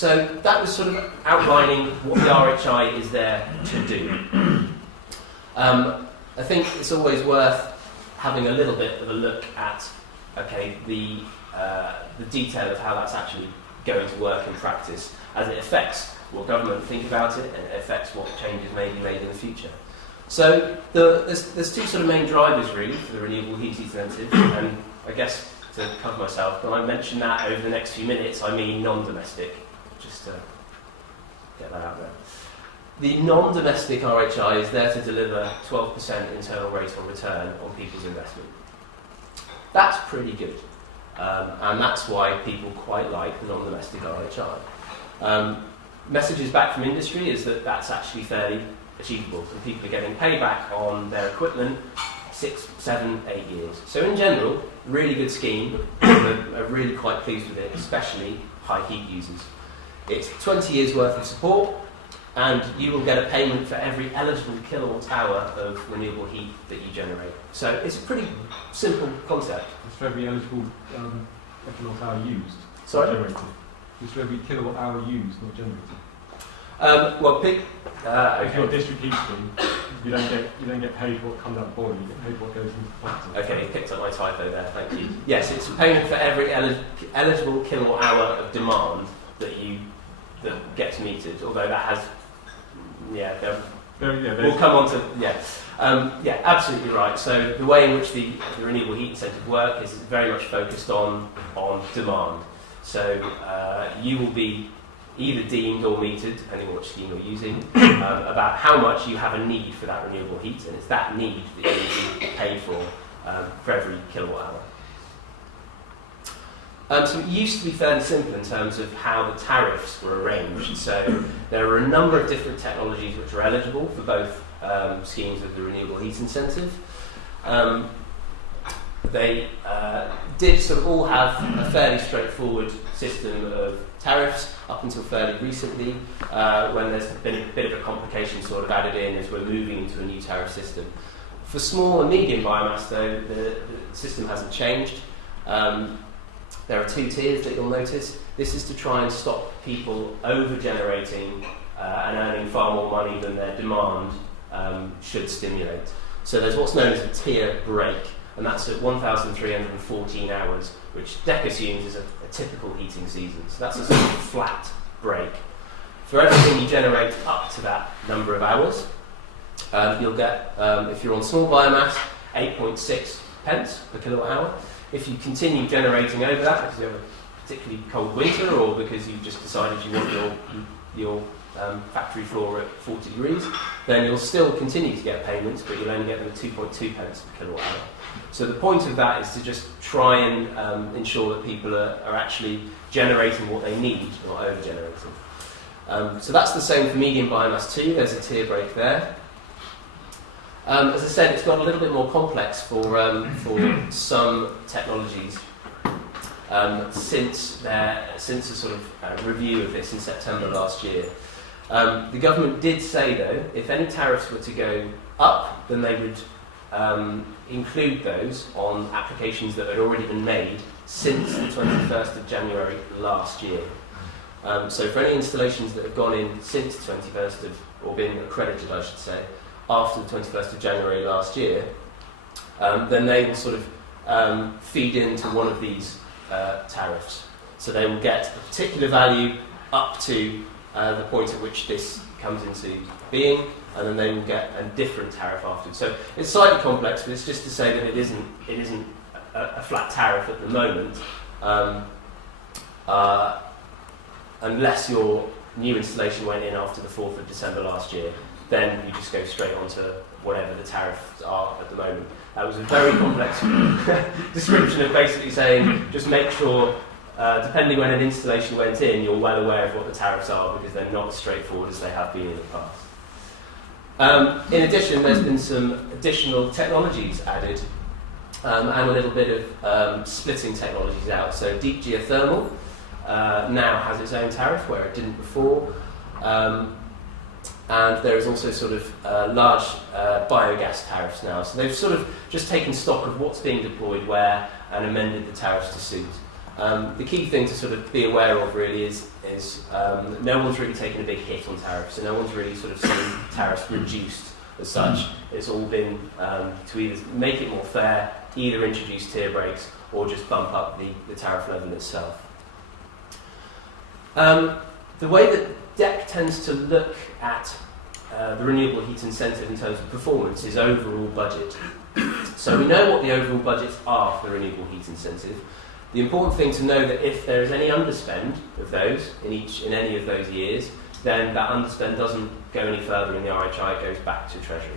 So that was sort of outlining what the RHI is there to do. I think it's always worth having a little bit of a look at, okay, the detail of how that's actually going to work in practice, as it affects what government think about it, and it affects what changes may be made in the future. So there's two sort of main drivers really for the renewable heat incentive, and I guess to cover myself, when I mention that over the next few minutes, I mean non-domestic, just to get that out there. The non-domestic RHI is there to deliver 12% internal rate of return on people's investment. That's pretty good, and that's why people quite like the non-domestic RHI. Messages back from industry is that that's actually fairly achievable, and people are getting payback on their equipment 6, 7, 8 years. So in general, really good scheme. I'm really quite pleased with it, especially high heat users. It's 20 years worth of support, and you will get a payment for every eligible kilowatt hour of renewable heat that you generate. So it's a pretty simple concept. It's for every eligible kilowatt hour used. Sorry? Generated. It's for every kilowatt hour used, not generated. If you're a district heat scheme, you don't get paid what comes out of the boiler, you get paid what goes into the plant. Okay, you picked up my typo there, thank you. Yes, it's a payment for every eligible kilowatt hour of demand that gets metered, although that has, we'll come on to, absolutely right. So the way in which the renewable heat incentive work is very much focused on demand. So you will be either deemed or metered, depending on which scheme you're using, about how much you have a need for that renewable heat, and it's that need that you pay for every kilowatt hour. So it used to be fairly simple in terms of how the tariffs were arranged. So there were a number of different technologies which were eligible for both schemes of the renewable heat incentive. They did sort of all have a fairly straightforward system of tariffs up until fairly recently, when there's been a bit of a complication sort of added in as we're moving into a new tariff system. For small and medium biomass, though, the system hasn't changed. There are 2 tiers that you'll notice. This is to try and stop people over-generating and earning far more money than their demand should stimulate. So there's what's known as a tier break, and that's at 1,314 hours, which DEC assumes is a typical heating season. So that's a sort of flat break. For everything you generate up to that number of hours, you'll get, if you're on small biomass, 8.6 pence per kilowatt hour. If you continue generating over that because you have a particularly cold winter or because you've just decided you want your factory floor at 40 degrees, then you'll still continue to get payments, but you'll only get them at 2.2 pence per kilowatt hour. So the point of that is to just try and ensure that people are actually generating what they need, not over-generating. So that's the same for medium biomass too. There's a tier break there. As I said, it's got a little bit more complex for some technologies since a sort of review of this in September last year. The government did say, though, if any tariffs were to go up, then they would include those on applications that had already been made since the 21st of January last year. So for any installations that have gone in since the 21st of, or been accredited, I should say, after the 21st of January last year, then they will sort of feed into one of these tariffs. So they will get a particular value up to the point at which this comes into being, and then they will get a different tariff afterwards. So it's slightly complex, but it's just to say that it isn't a flat tariff at the moment, unless your new installation went in after the 4th of December last year. Then you just go straight on to whatever the tariffs are at the moment. That was a very complex description of basically saying just make sure, depending when an installation went in, you're well aware of what the tariffs are, because they're not as straightforward as they have been in the past. In addition, there's been some additional technologies added, and a little bit of splitting technologies out. So deep geothermal now has its own tariff, where it didn't before. And there is also sort of large biogas tariffs now. So they've sort of just taken stock of what's being deployed where and amended the tariffs to suit. The key thing to sort of be aware of really is no one's really taken a big hit on tariffs, so no one's really sort of seen tariffs reduced as such. It's all been to either make it more fair, either introduce tier breaks, or just bump up the tariff level itself. The way that DEC tends to look at the renewable heat incentive in terms of performance is overall budget. So we know what the overall budgets are for the renewable heat incentive. The important thing to know that if there is any underspend of those in any of those years, then that underspend doesn't go any further in the RHI, it goes back to Treasury.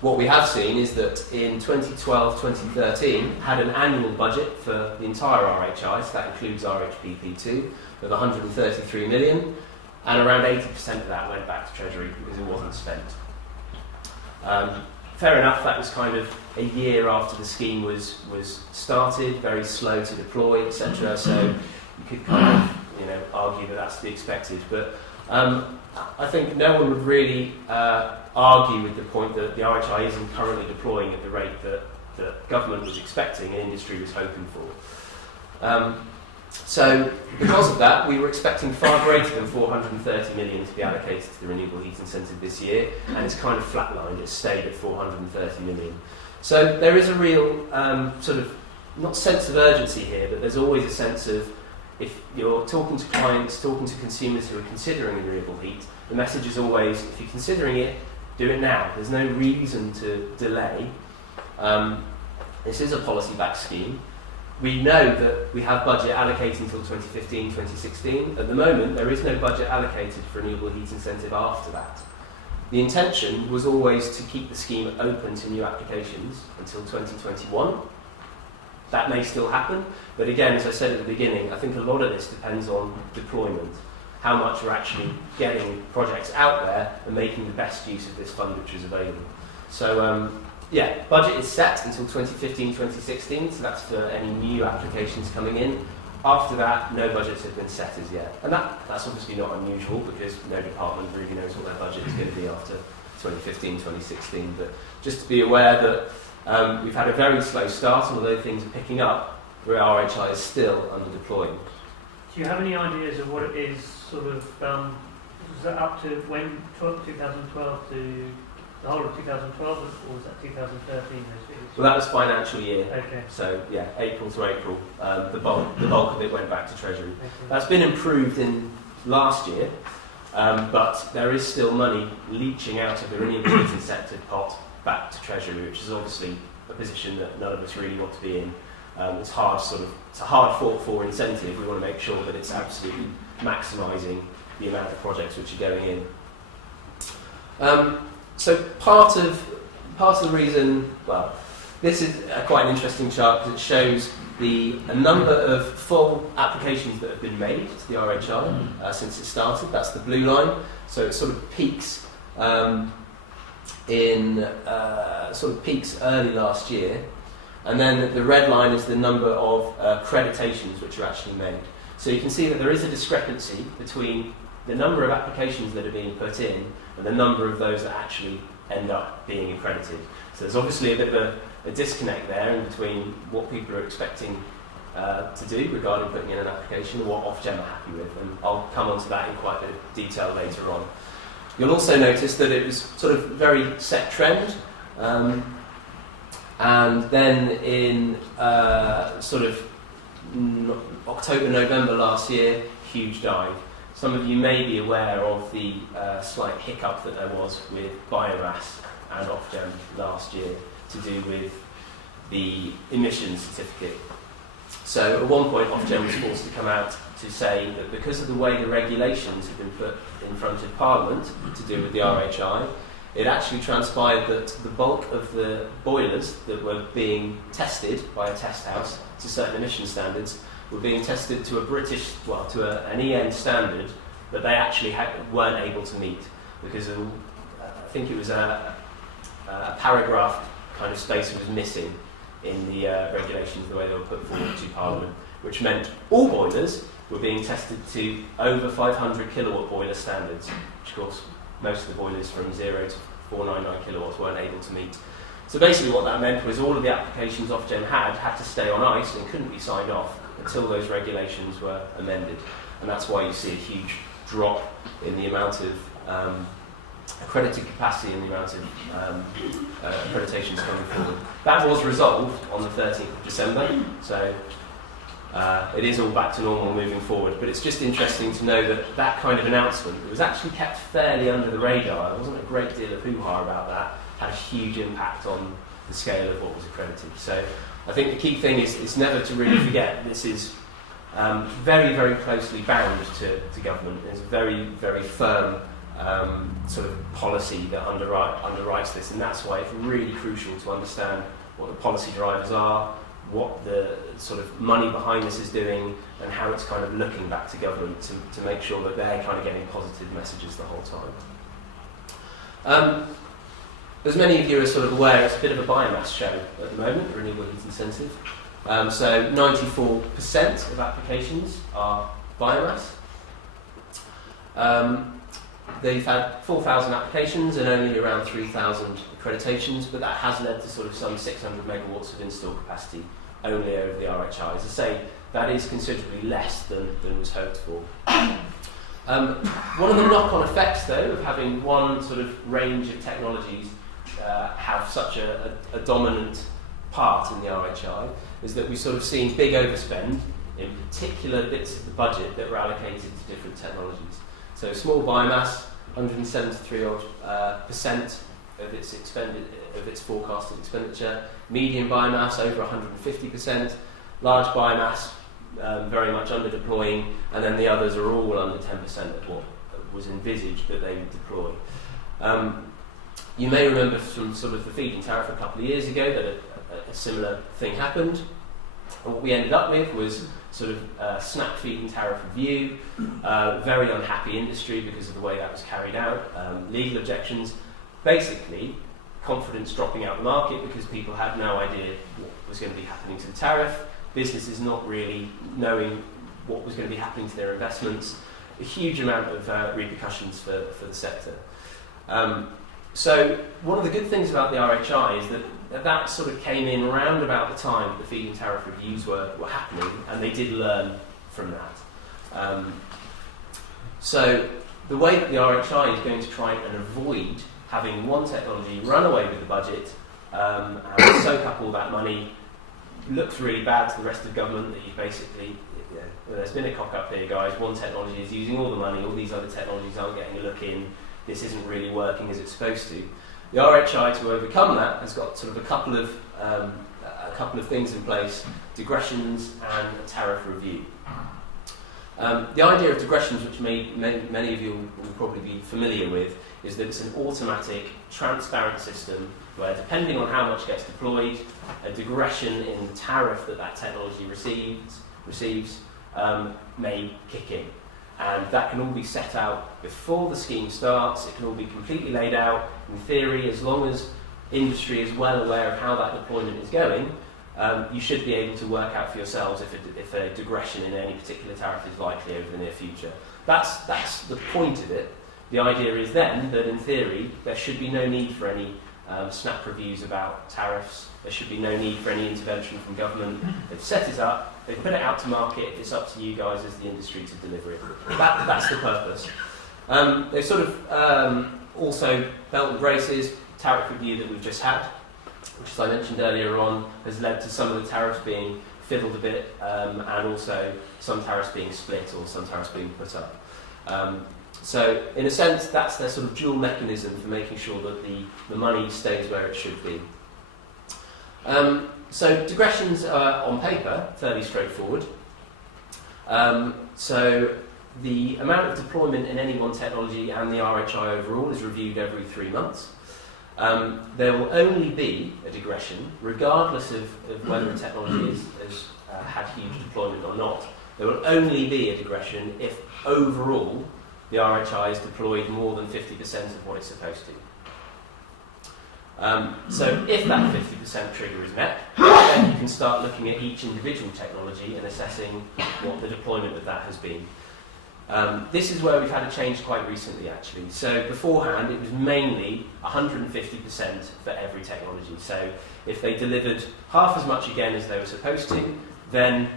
What we have seen is that in 2012-2013 had an annual budget for the entire RHI, so that includes RHPP2, of 133 million, and around 80% of that went back to Treasury because it wasn't spent. Fair enough, that was kind of a year after the scheme was started, very slow to deploy, etc. So you could kind of argue that that's to be expected. But I think no one would really argue with the point that the RHI isn't currently deploying at the rate that government was expecting and industry was hoping for. So because of that, we were expecting far greater than 430 million to be allocated to the renewable heat incentive this year, and it's kind of flatlined. It's stayed at 430 million. So there is a real sort of, not sense of urgency here, but there's always a sense of, if you're talking to clients, talking to consumers who are considering renewable heat, the message is always, if you're considering it, do it now. There's no reason to delay. This is a policy-backed scheme. We know that we have budget allocated until 2015, 2016. At the moment, there is no budget allocated for renewable heat incentive after that. The intention was always to keep the scheme open to new applications until 2021. That may still happen, but again, as I said at the beginning, I think a lot of this depends on deployment, how much we're actually getting projects out there and making the best use of this fund which is available. So yeah, budget is set until 2015-2016, so that's for any new applications coming in. After that, no budgets have been set as yet. And that's obviously not unusual because no department really knows what their budget is going to be after 2015-2016. But just to be aware that we've had a very slow start, and although things are picking up, the RHI is still under deploying. Do you have any ideas of what it is sort of, was that up to when, 2012 to the whole of 2012, or was that 2013? Well, that was financial year. Okay. So yeah, April to April, the bulk of it went back to Treasury. Okay. That's been improved in last year, but there is still money leaching out of the renewable heat incentive pot back to Treasury, which is obviously a position that none of us really want to be in. It's a hard fought for incentive. We want to make sure that it's absolutely maximising the amount of projects which are going in. So part of the reason, well, this is quite an interesting chart because it shows a number of full applications that have been made to the RHI since it started. That's the blue line. So it sort of peaks peaks early last year, and then the red line is the number of accreditations which are actually made. So you can see that there is a discrepancy between the number of applications that are being put in and the number of those that actually end up being accredited. So there's obviously a bit of a disconnect there in between what people are expecting to do regarding putting in an application and what Ofgem are happy with, and I'll come on to that in quite a bit of detail later on. You'll also notice that it was sort of very set trend, and then in October, November last year, huge dive. Some of you may be aware of the slight hiccup that there was with biomass and Ofgem last year to do with the emissions certificate. So at one point Ofgem was forced to come out to say that because of the way the regulations had been put in front of Parliament to do with the RHI, it actually transpired that the bulk of the boilers that were being tested by a test house to certain emission standards were being tested to an EN standard that they actually weren't able to meet because I think it was a paragraph kind of space was missing in the regulations, the way they were put forward to Parliament, which meant all boilers were being tested to over 500 kilowatt boiler standards, which of course most of the boilers from 0 to 499 kilowatts weren't able to meet. So basically what that meant was all of the applications Ofgem had to stay on ice and couldn't be signed off until those regulations were amended. And that's why you see a huge drop in the amount of accredited capacity and the amount of accreditations coming forward. That was resolved on the 13th of December, so it is all back to normal moving forward. But it's just interesting to know that that kind of announcement, it was actually kept fairly under the radar. There wasn't a great deal of hoo-ha about that. Had a huge impact on the scale of what was accredited. So I think the key thing is never to really forget this is very, very closely bound to government. There's a very, very firm sort of policy that underwrites this, and that's why it's really crucial to understand what the policy drivers are, what the sort of money behind this is doing, and how it's kind of looking back to government to make sure that they're kind of getting positive messages the whole time. As many of you are sort of aware, it's a bit of a biomass show at the moment, the renewable heat incentive. So 94% of applications are biomass. They've had 4,000 applications and only around 3,000 accreditations, but that has led to sort of some 600 megawatts of install capacity only over the RHI. As I say, that is considerably less than was hoped for. One of the knock-on effects, though, of having one sort of range of technologies have such a dominant part in the RHI is that we've sort of seen big overspend in particular bits of the budget that were allocated to different technologies. So small biomass, 173% of its forecasted expenditure. Medium biomass, over 150%. Large biomass, very much under deploying, and then the others are all under 10% of what was envisaged that they would deploy. You may remember from sort of the feed-in tariff a couple of years ago that a similar thing happened. And what we ended up with was sort of snap feed-in tariff review, very unhappy industry because of the way that was carried out, legal objections, basically confidence dropping out the market because people had no idea what was going to be happening to the tariff, businesses not really knowing what was going to be happening to their investments, a huge amount of repercussions for the sector. So one of the good things about the RHI is that sort of came in around about the time the feed-in tariff reviews were happening, and they did learn from that. So the way that the RHI is going to try and avoid having one technology run away with the budget and soak up all that money, looks really bad to the rest of government that you basically, well, there's been a cock-up here, guys, one technology is using all the money, all these other technologies aren't getting a look in, this isn't really working as it's supposed to. The RHI, to overcome that, has got sort of a couple of things in place: digressions and a tariff review. The idea of digressions, which many of you will probably be familiar with, is that it's an automatic, transparent system where, depending on how much gets deployed, a digression in the tariff that technology receives may kick in. And that can all be set out before the scheme starts. It can all be completely laid out. In theory, as long as industry is well aware of how that deployment is going, you should be able to work out for yourselves if a digression in any particular tariff is likely over the near future. That's the point of it. The idea is then that, in theory, there should be no need for any snap reviews about tariffs. There should be no need for any intervention from government. They've set it up. They put it out to market. It's up to you guys as the industry to deliver it. That's the purpose. They've sort of also belt and braces. Tariff review that we've just had, which, as I mentioned earlier on, has led to some of the tariffs being fiddled a bit, and also some tariffs being split or some tariffs being put up. So, in a sense, that's their sort of dual mechanism for making sure that the money stays where it should be. So digressions are, on paper, fairly straightforward. So the amount of deployment in any one technology and the RHI overall is reviewed every 3 months. There will only be a digression, regardless of whether a technology has had huge deployment or not. There will only be a digression if overall the RHI is deployed more than 50% of what it's supposed to. So if that 50% trigger is met, then you can start looking at each individual technology and assessing what the deployment of that has been. This is where we've had a change quite recently, actually. So beforehand, it was mainly 150% for every technology. So if they delivered half as much again as they were supposed to, then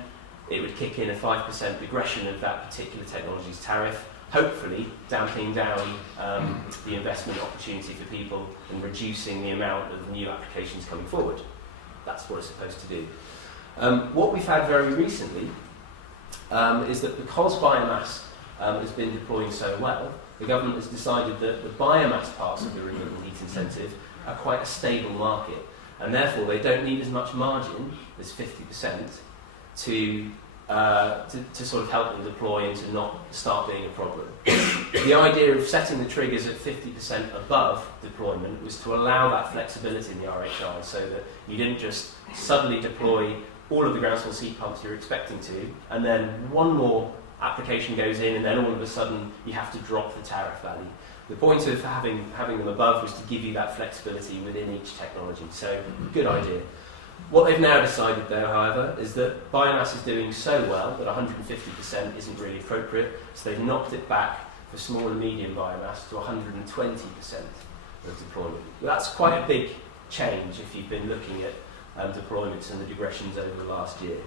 it would kick in a 5% regression of that particular technology's tariff, hopefully damping down the investment opportunity for people and reducing the amount of new applications coming forward. That's what it's supposed to do. What we've had very recently is that because biomass has been deploying so well, the government has decided that the biomass parts of the renewable heat incentive are quite a stable market, and therefore they don't need as much margin as 50% to sort of help them deploy and to not start being a problem. The idea of setting the triggers at 50% above deployment was to allow that flexibility in the RHI, so that you didn't just suddenly deploy all of the ground source heat pumps you're expecting to, and then one more application goes in, and then all of a sudden you have to drop the tariff value. The point of having them above was to give you that flexibility within each technology. So, good idea. What they've now decided, though, however, is that biomass is doing so well that 150% isn't really appropriate, so they've knocked it back for small and medium biomass to 120% of deployment. That's quite a big change if you've been looking at deployments and the digressions over the last year.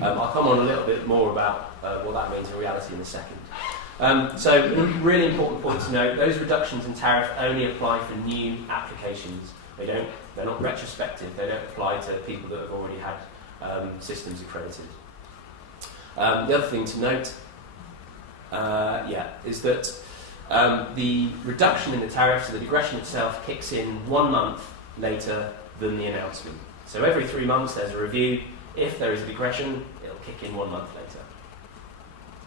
I'll come on a little bit more about what that means in reality in a second. So, a really important point to note, those reductions in tariff only apply for new applications. They're not retrospective, they don't apply to people that have already had systems accredited. The other thing to note is that the reduction in the tariff, so the digression itself, kicks in 1 month later than the announcement. So every 3 months there's a review. If there is a digression, it'll kick in 1 month later.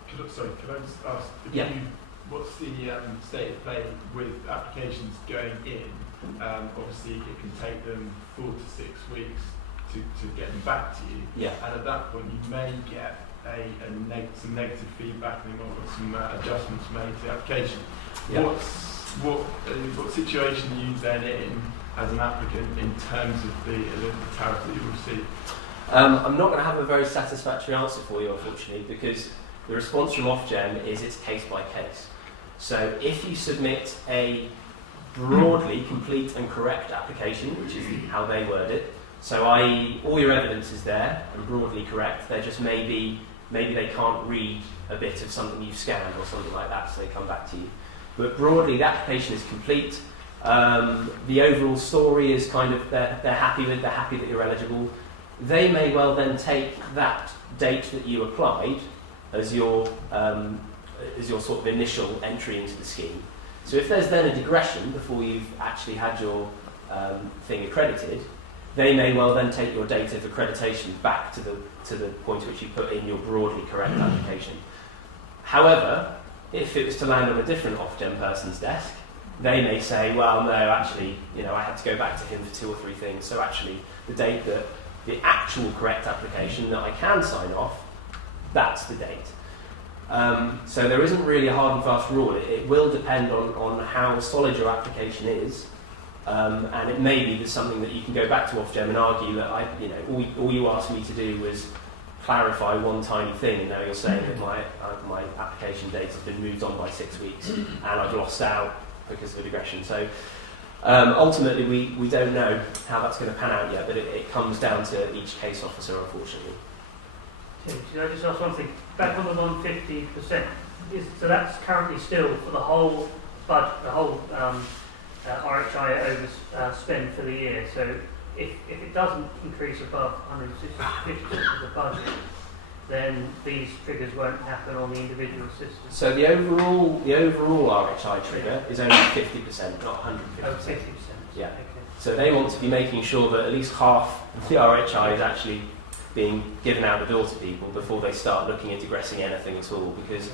Could I just ask, what's the state of play with applications going in? Obviously, it can take them 4 to 6 weeks to get them back to you. Yeah. And at that point, you may get some negative feedback and you might want some adjustments made to the application. Yeah. What situation are you then in as an applicant in terms of the tariff that you receive? I'm not going to have a very satisfactory answer for you, unfortunately, because the response from Ofgem is it's case by case. So if you submit a broadly complete and correct application, which is how they word it, so i.e. all your evidence is there and broadly correct, they're just maybe they can't read a bit of something you've scanned or something like that, so they come back to you. But broadly, the application is complete. The overall story is kind of they're happy that you're eligible. They may well then take that date that you applied as your sort of initial entry into the scheme. So if there's then a digression before you've actually had your thing accredited, they may well then take your date of accreditation back to the point at which you put in your broadly correct application. However, if it was to land on a different Ofgem person's desk, they may say, well, no, actually, I had to go back to him for 2 or 3 things, so actually the date that the actual correct application that I can sign off, that's the date. So there isn't really a hard and fast rule. It will depend on how solid your application is, and it may be there's something that you can go back to Ofgem and argue that all you asked me to do was clarify one tiny thing, and now you're saying that my application date has been moved on by 6 weeks, and I've lost out because of a digression. So ultimately, we don't know how that's going to pan out yet, but it comes down to each case officer, unfortunately. Should I just ask one thing? Back on the 150%, so that's currently still for the whole budget, the whole RHI overspend for the year. So if it doesn't increase above 150% of the budget, then these triggers won't happen on the individual systems. So the overall RHI trigger is only 50%, not 150%. Oh, 50%. Yeah. Okay. So they want to be making sure that at least half of the RHI is actually being given out the door to people before they start looking at digressing anything at all. Because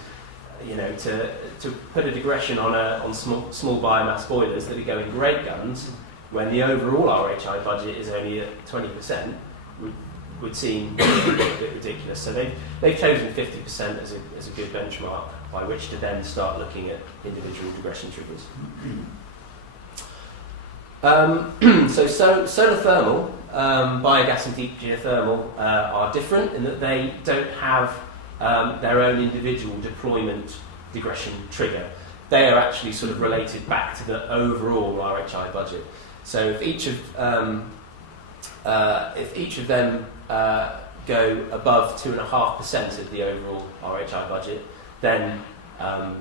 to put a digression on small biomass boilers that are going great guns, when the overall RHI budget is only at 20%, would seem a bit ridiculous. So they've chosen 50% as a good benchmark by which to then start looking at individual digression triggers. So solar thermal, biogas and deep geothermal are different in that they don't have their own individual deployment digression trigger. They are actually sort of related back to the overall RHI budget. So if each of them go above 2.5% of the overall RHI budget, then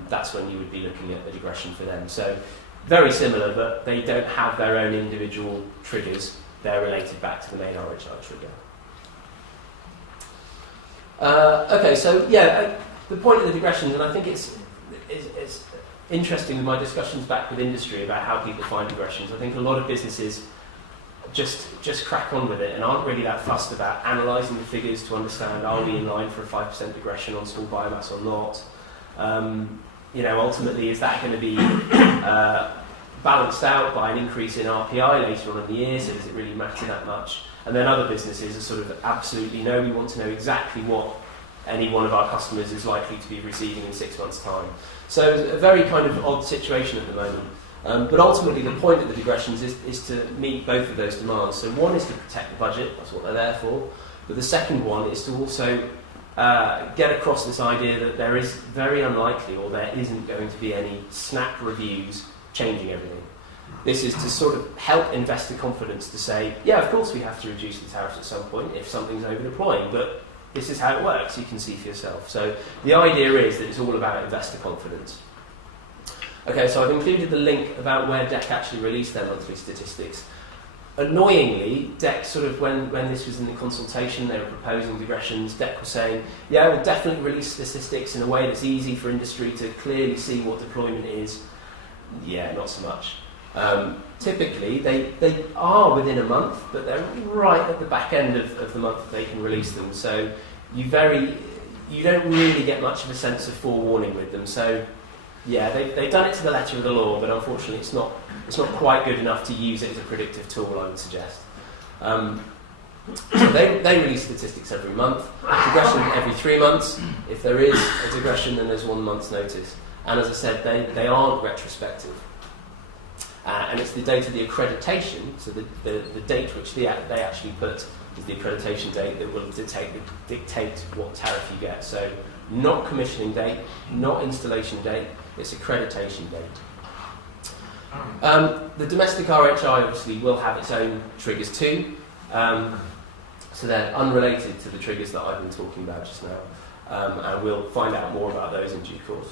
that's when you would be looking at a digression for them. So very similar, but they don't have their own individual triggers. They're related back to the main RHI trigger. Okay, so yeah, the point of the digressions, and I think it's interesting with my discussions back with industry about how people find digressions. I think a lot of businesses just crack on with it and aren't really that fussed about analysing the figures to understand, are we in line for a 5% digression on small biomass or not? Ultimately, is that going to be balanced out by an increase in RPI later on in the year, so does it really matter that much? And then other businesses are sort of absolutely no, we want to know exactly what any one of our customers is likely to be receiving in 6 months' time. So it's a very kind of odd situation at the moment. But ultimately the point of the digressions is to meet both of those demands. So one is to protect the budget, that's what they're there for. But the second one is to also get across this idea that there is very unlikely, or there isn't going to be any snap reviews changing everything. This is to sort of help investor confidence to say, yeah, of course we have to reduce the tariffs at some point if something's over-deploying, but this is how it works, you can see for yourself. So the idea is that it's all about investor confidence. Okay, so I've included the link about where DEC actually released their monthly statistics. Annoyingly, DEC sort of, when this was in the consultation, they were proposing digressions, DEC was saying, yeah, we'll definitely release statistics in a way that's easy for industry to clearly see what deployment is. Yeah, not so much. Typically, they are within a month, but they're right at the back end of the month that they can release them. So you don't really get much of a sense of forewarning with them. So yeah, they've done it to the letter of the law, but unfortunately it's not quite good enough to use it as a predictive tool, I would suggest. So they release statistics every month, digression every 3 months. If there is a digression, then there's 1 month's notice. And as I said, they aren't retrospective. And it's the date of the accreditation, so the date which they actually put is the accreditation date that will dictate what tariff you get. So not commissioning date, not installation date, it's accreditation date. The domestic RHI obviously will have its own triggers too, so they're unrelated to the triggers that I've been talking about just now, and we'll find out more about those in due course.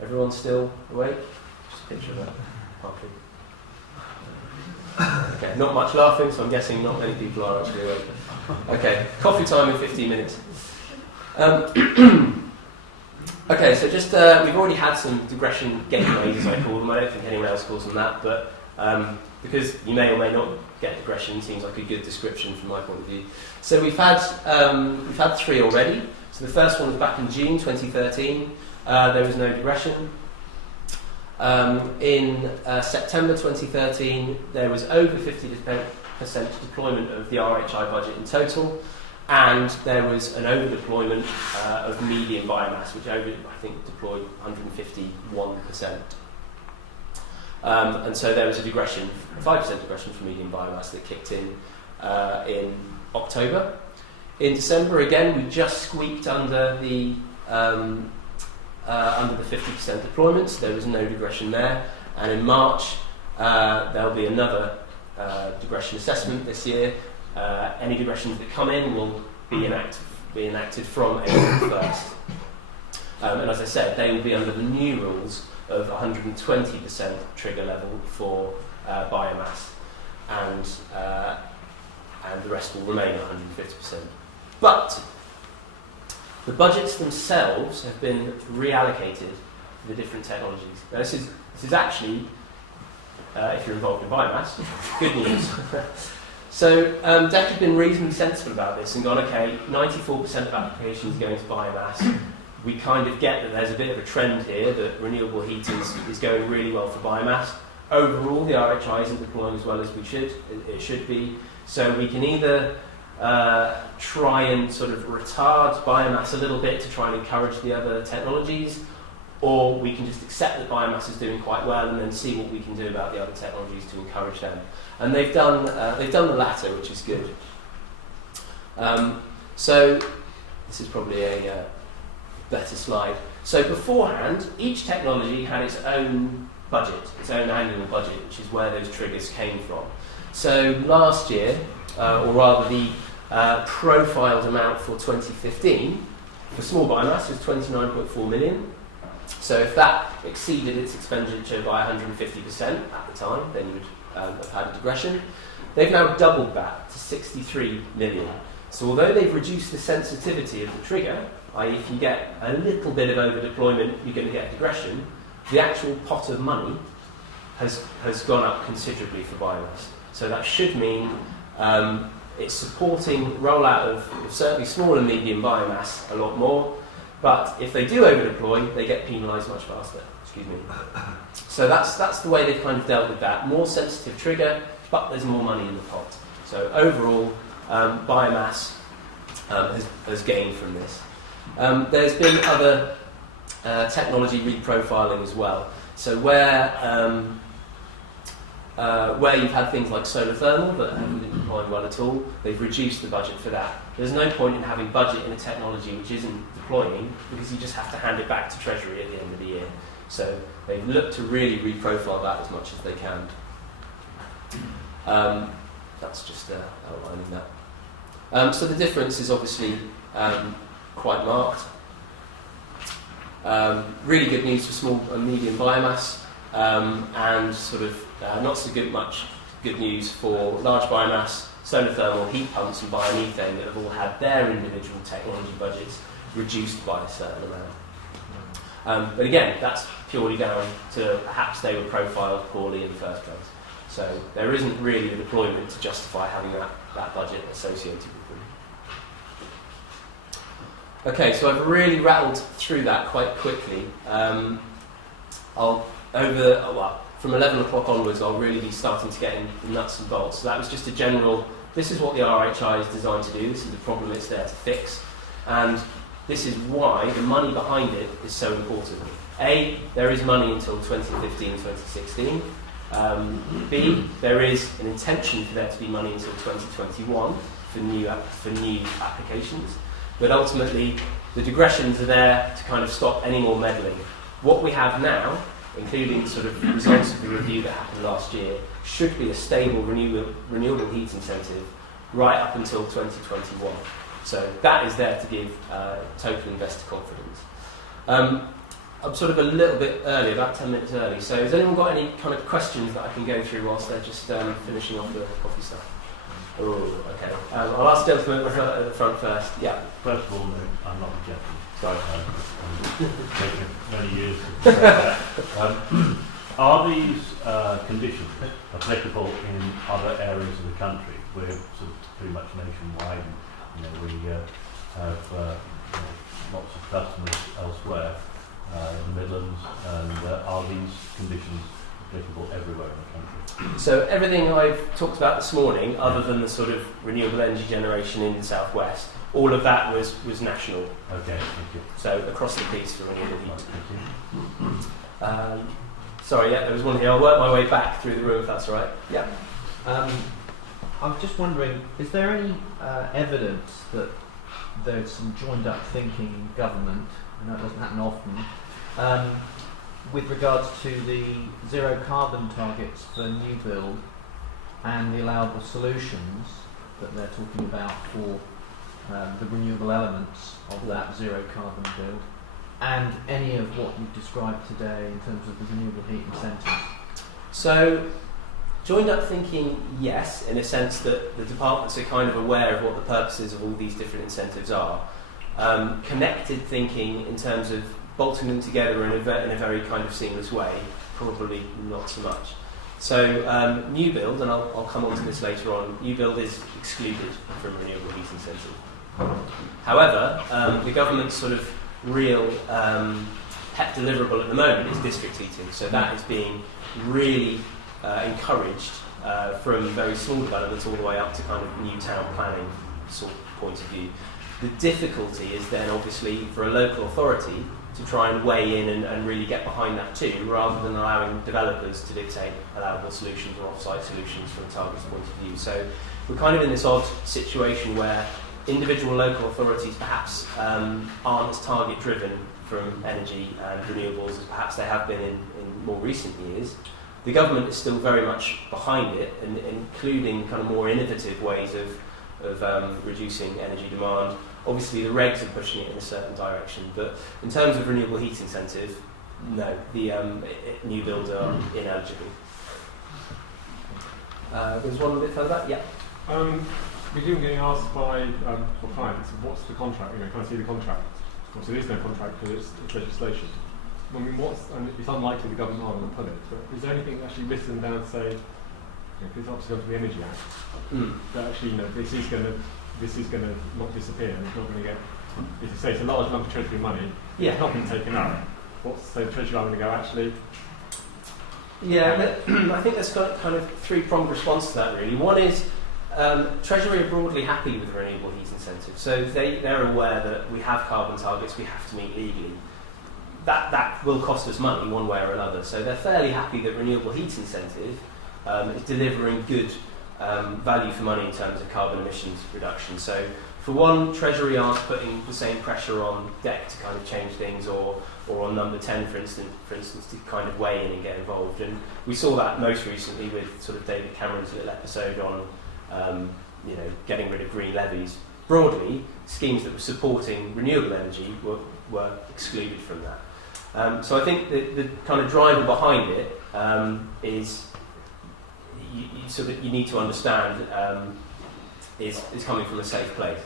Everyone still awake? Just picture that. Okay, not much laughing, so I'm guessing not many people are actually awake. Okay, coffee time in 15 minutes. Okay, so just we've already had some digression gateways, as I call them. I don't think anyone else calls them that, but because you may or may not get digression, seems like a good description from my point of view. So we've had 3 already. So the first one was back in June 2013. There was no digression. In September 2013, there was over 50% deployment of the RHI budget in total, and there was an over-deployment of medium biomass, which I think deployed 151%. And so there was a digression, 5% digression for medium biomass that kicked in October. In December, again, we just squeaked under the 50% deployment, so there was no digression there. And in March, there'll be another digression assessment this year. Any digressions that come in will be enacted from April 1st. And as I said, they will be under the new rules of 120% trigger level for biomass, and the rest will remain 150%. But the budgets themselves have been reallocated for the different technologies. Now, this is actually, if you're involved in biomass, good news. So DEC has been reasonably sensible about this and gone, okay, 94% of applications going to biomass. We kind of get that there's a bit of a trend here that renewable heat is going really well for biomass. Overall, the RHI isn't deploying as well as it should be. So we can either try and sort of retard biomass a little bit to try and encourage the other technologies, or we can just accept that biomass is doing quite well and then see what we can do about the other technologies to encourage them. And they've done the latter, which is good. So This is probably a better slide. So beforehand, each technology had its own budget, its own annual budget, which is where those triggers came from. So last year, or rather the profiled amount for 2015, for small biomass was 29.4 million. So if that exceeded its expenditure by 150% at the time, then you would have had a digression. They've now doubled that to 63 million. So although they've reduced the sensitivity of the trigger, i.e. if you get a little bit of over-deployment, you're going to get a digression, the actual pot of money has gone up considerably for biomass. So that should mean it's supporting rollout of certainly small and medium biomass a lot more, but if they do over-deploy, they get penalised much faster. Excuse me. So that's the way they've kind of dealt with that. More sensitive trigger, but there's more money in the pot. So overall, biomass has gained from this. There's been other technology reprofiling as well. So where you've had things like solar thermal that haven't been deploying well at all, they've reduced the budget for that. There's no point in having budget in a technology which isn't deploying, because you just have to hand it back to Treasury at the end of the year. So they've looked to really reprofile that as much as they can. That's just outlining that. So the difference is obviously quite marked. Really good news for small and medium biomass, and sort of not so much good news for large biomass, solar thermal, heat pumps and biomethane that have all had their individual technology budgets reduced by a certain amount. But again, that's purely down to perhaps they were profiled poorly in the first place. So there isn't really the deployment to justify having that budget associated with them. Okay, so I've really rattled through that quite quickly. From 11 o'clock onwards, I'll really be starting to get in the nuts and bolts. So that was just a general, this is what the RHI is designed to do, this is the problem it's there to fix, and this is why the money behind it is so important. A, there is money until 2015, 2016. B, there is an intention for there to be money until 2021 for new applications, but ultimately the digressions are there to kind of stop any more meddling. What we have now, including sort of the results of the review that happened last year, should be a stable renewable heat incentive right up until 2021. So that is there to give total investor confidence. I'm sort of a little bit early, about 10 minutes early, so has anyone got any kind of questions that I can go through whilst they're just finishing off the coffee stuff? Oh, okay. I'll ask the gentleman at the front first. Yeah. First of all, no, I'm not a gentleman. Sorry. It's taken many years to say that. Are these conditions applicable in other areas of the country? We're sort of pretty much nationwide. We have lots of customers elsewhere in the Midlands, and are these conditions applicable everywhere in the country? So everything I've talked about this morning, other than the sort of renewable energy generation in the southwest, all of that was national. Okay, thank you. So across the piece for renewable heat. Thank you. Sorry, yeah, there was one here. I'll work my way back through the room if that's all right. Yeah. I was just wondering, is there any evidence that there's some joined-up thinking in government, and that doesn't happen often, with regards to the zero carbon targets for new build and the allowable solutions that they're talking about for the renewable elements of that zero carbon build, and any of what you've described today in terms of the renewable heat incentives? So, joined up thinking, yes, in a sense that the departments are kind of aware of what the purposes of all these different incentives are. Connected thinking in terms of bolting them together in a very kind of seamless way, probably not so much. So new build, and I'll come on to this later on, new build is excluded from renewable heat incentive. However, the government's sort of real pet deliverable at the moment is district heating, so that is being really encouraged from very small developments all the way up to kind of new town planning sort of point of view. The difficulty is then obviously for a local authority to try and weigh in and really get behind that too, rather than allowing developers to dictate allowable solutions or off-site solutions from a target's point of view. So we're kind of in this odd situation where individual local authorities perhaps aren't as target driven from energy and renewables as perhaps they have been in more recent years. The government is still very much behind it, and including kind of more innovative ways of reducing energy demand. Obviously, the regs are pushing it in a certain direction, but in terms of renewable heat incentive, no, the new builds are ineligible. There's one a bit further back, yeah. We keep getting asked by for clients, what's the contract? You know, can I see the contract? Of course, there is no contract because it's legislation. I mean, and it's unlikely the government are going to put it, but is there anything actually written down to say, because it's obviously going to the Energy Act, that actually, this is going to not disappear, and it's not going to get, as you say, it's a large lump of Treasury money, it's not been taken up. So the Treasury are going to go, actually? Yeah, I think there's kind of three-pronged response to that, really. One is, Treasury are broadly happy with the renewable heat incentive, so they're aware that we have carbon targets we have to meet legally. That will cost us money one way or another, so they're fairly happy that renewable heat incentive is delivering good value for money in terms of carbon emissions reduction. So for one, Treasury aren't putting the same pressure on DEC to kind of change things, or on Number 10, for instance, to kind of weigh in and get involved. And we saw that most recently with sort of David Cameron's little episode on getting rid of green levies. Broadly, schemes that were supporting renewable energy were excluded from that. So I think the kind of driver behind it is you need to understand is coming from a safe place.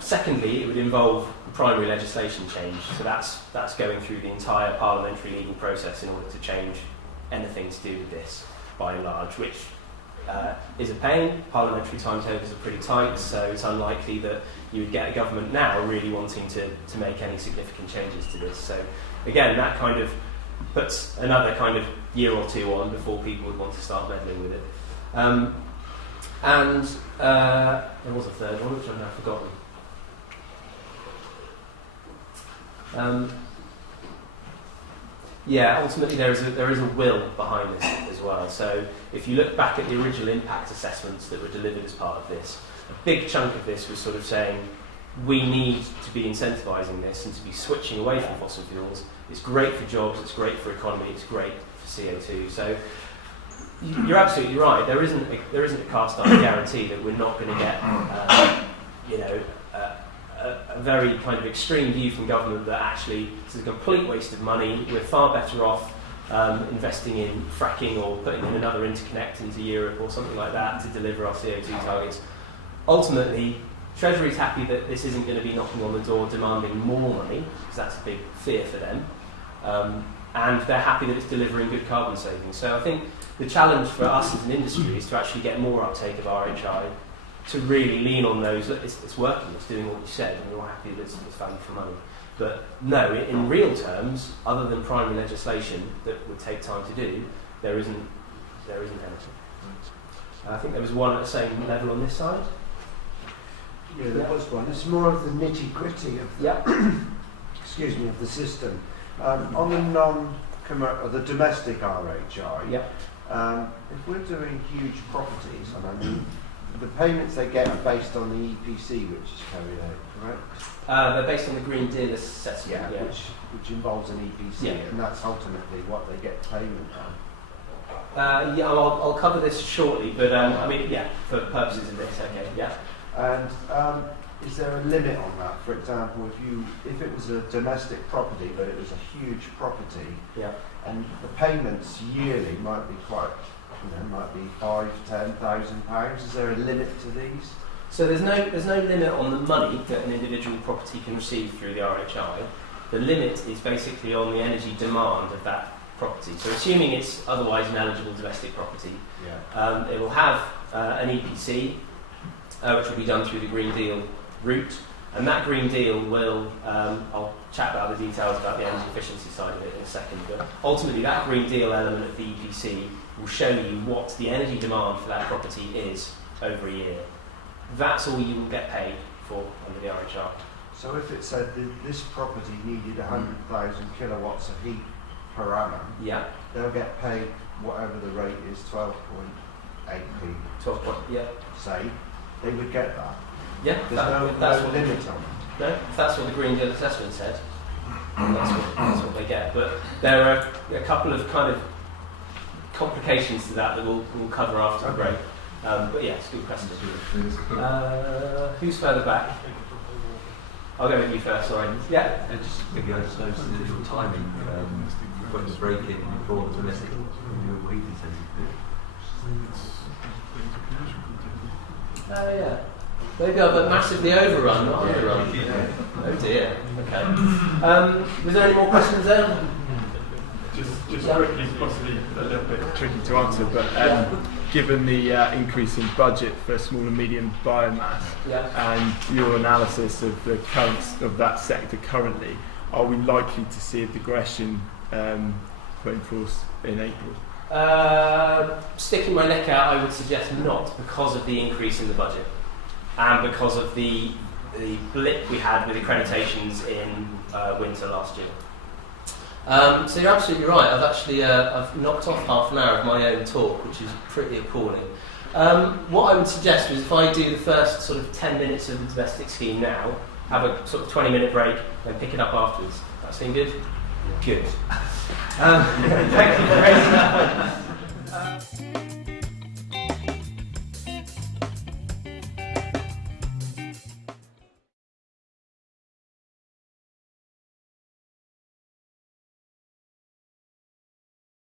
Secondly, it would involve primary legislation change. So that's going through the entire parliamentary legal process in order to change anything to do with this, by and large, which is a pain. Parliamentary timetables are pretty tight, so it's unlikely that you would get a government now really wanting to make any significant changes to this. So again, that kind of puts another kind of year or two on before people would want to start meddling with it. And there was a third one, which I've now forgotten. Ultimately there is a will behind this as well. So if you look back at the original impact assessments that were delivered as part of this, a big chunk of this was sort of saying we need to be incentivising this and to be switching away from fossil fuels. It's great for jobs, it's great for economy, it's great for CO2. So you're absolutely right. There isn't a cast iron guarantee that we're not going to get a very kind of extreme view from government that actually it's a complete waste of money. We're far better off investing in fracking or putting in another interconnect into Europe or something like that to deliver our CO2 targets. Ultimately, Treasury's happy that this isn't going to be knocking on the door demanding more money, because that's a big fear for them, and they're happy that it's delivering good carbon savings. So I think the challenge for us as an industry is to actually get more uptake of RHI, to really lean on those. It's working, it's doing what we said, and we're all happy that it's value for money. But no, in real terms, other than primary legislation that would take time to do, there isn't anything. I think there was one at the same level on this side. Yeah, there was one. It's more of the nitty-gritty of of the system. On the domestic RHI, if we're doing huge properties, and I mean, the payments they get are based on the EPC which is carried out, correct? They're based on the Green Deal assessment, which involves an EPC, and that's ultimately what they get payment on. I'll cover this shortly, but for purposes of this, okay, And is there a limit on that? For example, if it was a domestic property, but it was a huge property, and the payments yearly might be quite, might be £5,000-10,000. Is there a limit to these? So there's no limit on the money that an individual property can receive through the RHI. The limit is basically on the energy demand of that property. So assuming it's otherwise an eligible domestic property, it will have an EPC, which will be done through the Green Deal route, and that Green Deal will, I'll chat about the details about the energy efficiency side of it in a second, but ultimately that Green Deal element of the EPC will show you what the energy demand for that property is over a year. That's all you will get paid for under the RHI. So if it said that this property needed 100,000 kilowatts of heat per annum, they'll get paid whatever the rate is, 12.8p. 12 point, say, they would get that. Yeah, There's no that's what limit on it. no, if that's what the Green Deal assessment said. That's what they get. But there are a couple of kind of complications to that we'll cover after the break. But yeah, it's a good question. Who's further back? I'll go with you first, sorry. Yeah. Just maybe I just noticed the timing. When the break in before the domestic renewable heat incentive. Oh yeah. Maybe I've massively overrun, not underrun. Oh dear. Okay. Was there any more questions there? Just quickly, possibly a little bit tricky to answer, but given the increase in budget for small and medium biomass and your analysis of the currents of that sector currently, are we likely to see a digression put in force in April? Sticking my neck out, I would suggest not, because of the increase in the budget and because of the blip we had with accreditations in winter last year. So you're absolutely right. I've actually I've knocked off half an hour of my own talk, which is pretty appalling. What I would suggest was if I do the first sort of 10 minutes of the domestic scheme now, have a sort of 20-minute break, and pick it up afterwards. That seem good? Good. Thank you for raising